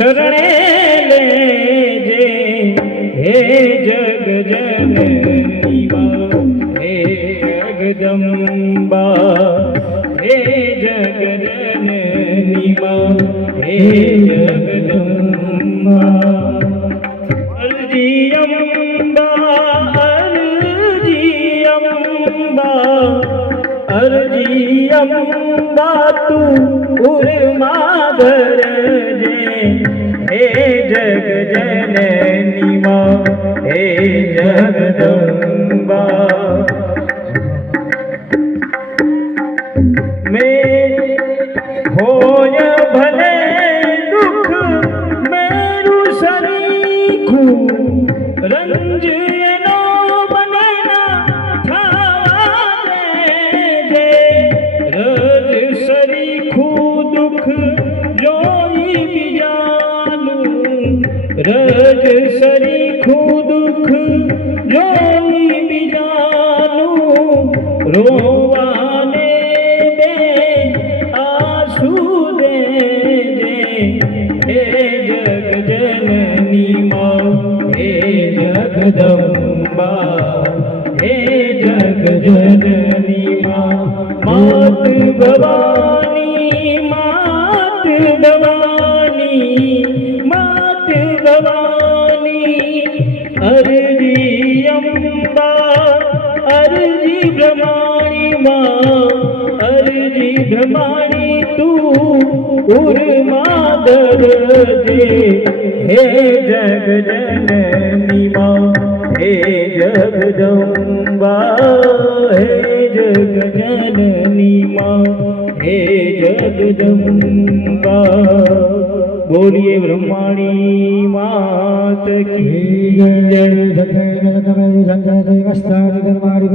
शरणे लेजे हे जग जननी मां हे जगदम्बा हे जग जननी मां हे जगदम्बा अर्जी अम्बा अर्जी अम्बा अर्जी अम्बा तू उर्मा धरजे हे जग जननी मां हे जगदम्बा मैं होय भले दुख मेरु सरीखू रंज एनो बने ना थावा देजे रज सरीखू दुख जोई बिजानु रज सरीखू दुख जोई बिजानु रोवाने आंसू देजे हे जग जननी मां हे जगदम्बा हे जग जननी मां मात भवानी मात भवानी मात भवानी अर्जी अम्बा अर्जी ब्रह्माणी मां अर्जी ब्रह्माणी तू उर्मा धरजे हे जग जननी मां हे जगदम्बा हे जग जननी मां हे जगदम्बा बोलिए ब्रह्माणी मात की जय।